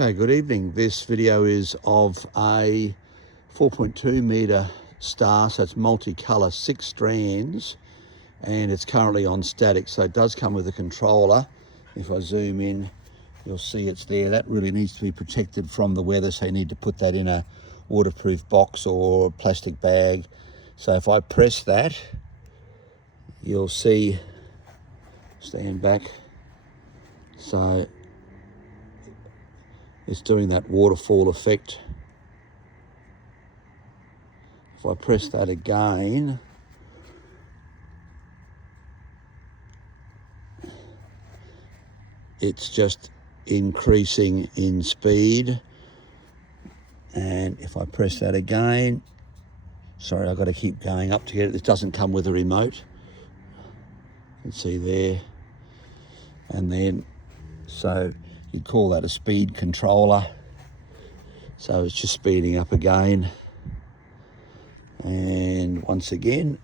Okay, good evening. This video is of a 4.2 metre star, so it's multicolour, 6 strands, and it's currently on static, so it does come with a controller. If I zoom in, you'll see it's there. That really needs to be protected from the weather, so you need to put that in a waterproof box or plastic bag. So if I press that, you'll see, stand back, so it's doing that waterfall effect. If I press that again, it's just increasing in speed. And if I press that again, sorry, I've got to keep going up to get it. This doesn't come with a remote. You can see there. And then, so you'd call that a speed controller. So it's just speeding up again. And once again,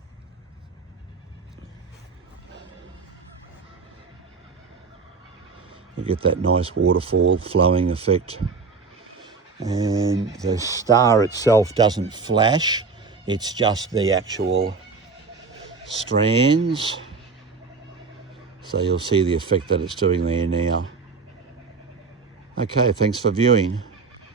you get that nice waterfall flowing effect. And the star itself doesn't flash, it's just the actual strands. So you'll see the effect that it's doing there now. Okay, thanks for viewing.